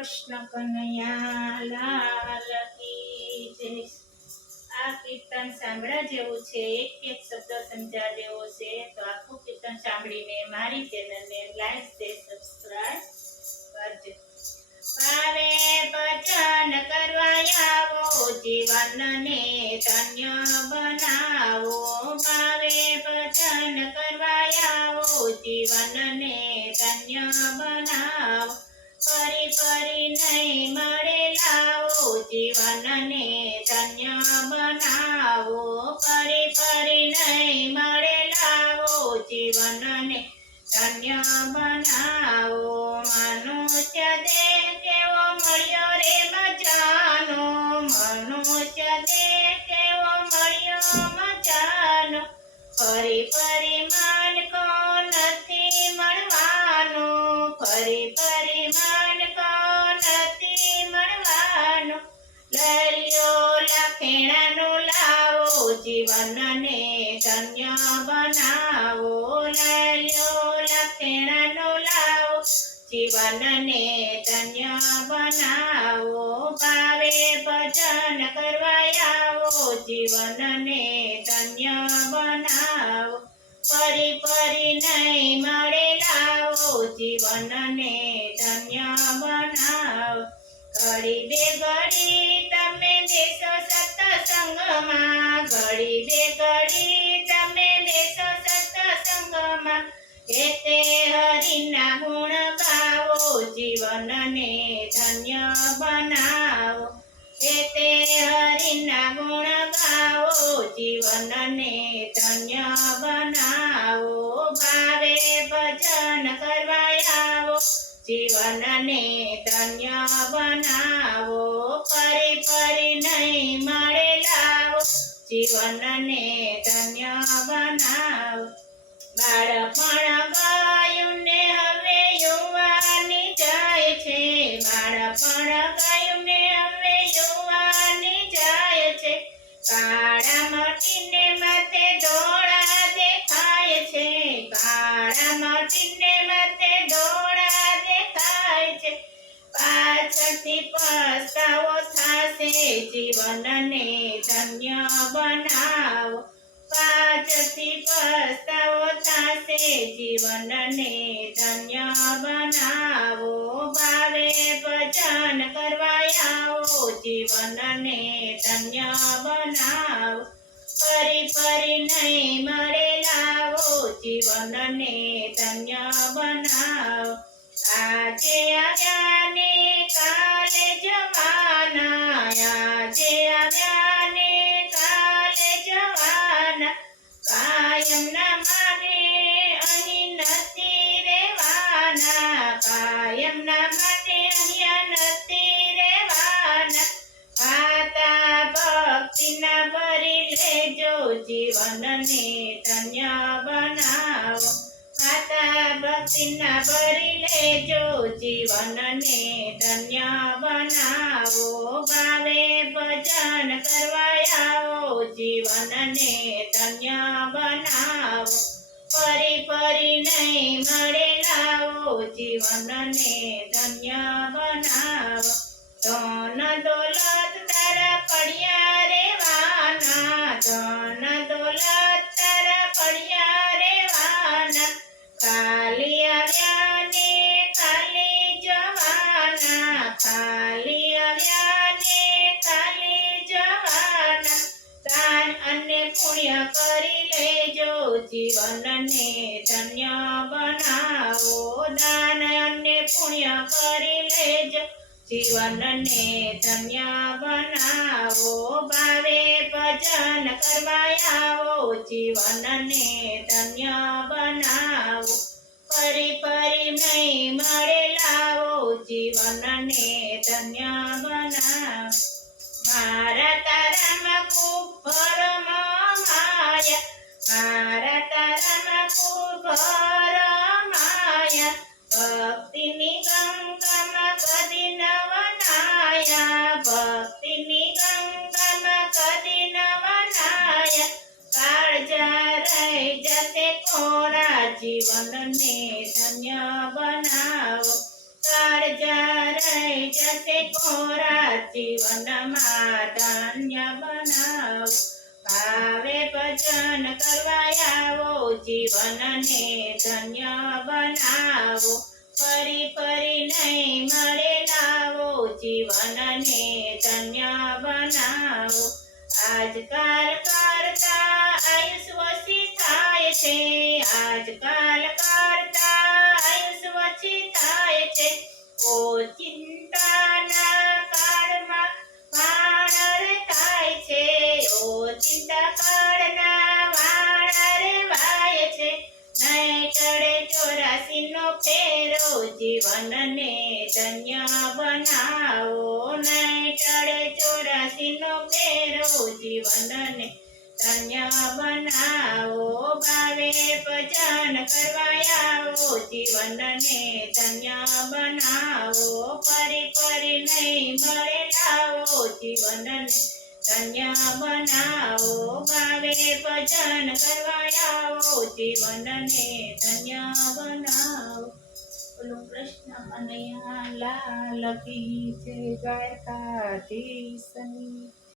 કૃષ્ણ કનૈયા લાલ કી જય। આ કીર્તન સાંભળવા જેવું છે, એક એક શબ્દ સમજા જેવો છે। તો આખું કીર્તન સાંભળીને મારી ચેનલને લાઈક શેર સબસ્ક્રાઇબ કરજો। ભાવે ભજન કરવા આવો, જીવનને ધન્ય બનાવો। ભાવે ભજન કરવા આવો, જીવનને ધન્ય બનાવો। ફરી ફરી નહીં મળે લાવો, જીવનને ધન્ય બનાવો। ફરી ફરી નહીં મળે લાવો, જીવનને ધન્ય બનાવો। મનુષ્ય દેહ કેવો મળ્યો રે મજાનો, મનુષ્ય દેહ કેવો મળ્યો મજાનો। ફરી ફરી માનકો નથી મળવાનો, ફરી ફરી માનકો નથી મળવાનો। લરિયો લખેણાનો લાવો, જીવનને ધન્ય બનાવો। લરિયો લખેણાનો લાવો, જીવનને ધન્ય બનાવો। ભાવે ભજન કરવા આવો, જીવનને ધન્ય બનાવો। ફરી ફરી નહીં મળે લાવો, જીવનને ધન્ય બનાવો। ઘડી બે ઘડી તમે બેસો સત્સંગમાં, ઘડી બે ઘડી તમે બેસો સત્સંગમાં। એતે હરિના ગુણ ગાવો, જીવનને ધન્ય બનાવો। એતે હરિના ગુણ ગાવો, જીવનને ધન્ય બનાવો। ભાવે ભજન કરવા આવો, જીવનને ધન્ય બનાવો। ફરી ફરી નહીં મળે લાવો, જીવનને ધન્ય બનાવો। બાળપણ ગયું ને હવે યુવાની જાય છે, બાળપણ ગયું ને હવે યુવાની જાય છે। કાળા મટીને માથે ધોળા દેખાય છે, કાળા મટીને માથે ધોળા દેખાય છે। પાછળથી પસ્તાવો થાશે, જીવનને ધન્ય બનાવો। પાછળથી પસ્તાવો થાશે, જીવનને ધન્ય બનાવો। ભાવે ભજન કરવા આવો, જીવનને ધન્ય બનાવો। ફરી ફરી નહીં મળે લાવો, જીવનને ધન્ય બનાવો। આજે આવ્યા ને કાલે જવાના, આજે આવ્યા ને કાલે જવાના। કાયમના માટે અહીં નથી રહેવાના, કાયમના માટે અહીંયા નથી રહેવાના। માતા ભક્તિના ભરી લેજો, જીવનને ધન્ય બનાવો। માતા ભક્તિના ભરી લેજો, જીવનને ધન્ય બનાવો। ભાવે ભજન કરવા આવો, જીવનને ધન્ય બનાવો। ફરી ફરી નહીં મળે લાવો, જીવનને ધન્ય બનાવો। ધન દોલત તારા પડ્યા રેવાના, ધન દોલત તારા પડ્યા રેવાના। ખાલી આવ્યા ને ખાલી જવાના, ખાલી આવ્યા ને ખાલી જવાના। દાન અને પુણ્ય કરી લેજો, જીવનને ધન્ય બનાવો। દાન અને પુણ્ય કરી લેજો, જીવનને ધન્ય બનાવો। ભાવે ભજન કરવા આવો, જીવનને ધન્ય બનાવો। ફરી ફરી નહીં મળે લાવો, જીવનને ધન્ય બનાવો। મારા તારામાં ખૂબ ભરમ માયા, મારા તારામાં ખૂબ ભરમ માયા। ભક્તિની ગંગામાં કદી નવનાયા, ભક્તિની ગંગામાં કદી નવનાયા। કાળજા રહી જશે કોરા, જીવનને ધન્ય બનાવો। કાળજા રહી જશે કોરા જીવનમાં ધન્ય બનાવો ભાવે ભજન કરવા આવો જીવનને ધન્ય બનાવો ફરી ફરી નહીં મળે લાવો જીવનને ધન્ય બનાવો આજકાલ કરતા આયુષ ઓછી થાય છે આજકાલ કરતા આયુષ ઓછી થાય છે ઓ ચિંતાના કાળમાં વાણ રે થાય છે ઓ ચિંતા કાળના વાણ રે વાય છે નહીં ટળે 84નો ફેરો જીવનને ધન્ય બનાવો નહીં ટળે 84નો ફેરો જીવનને ધન્ય બનાવો ભાવે ભજન કરવા આવો જીવનને ધન્ય બનાવો ફરી ફરી નહીં મળે લાવો જીવનને ધન્ય બનાવો ભાવે ભજન કરવા આવો જીવનને ધન્ય બનાવો બોલો કૃષ્ણ કનૈયા લાલ કી જય દ્વારકાધીશની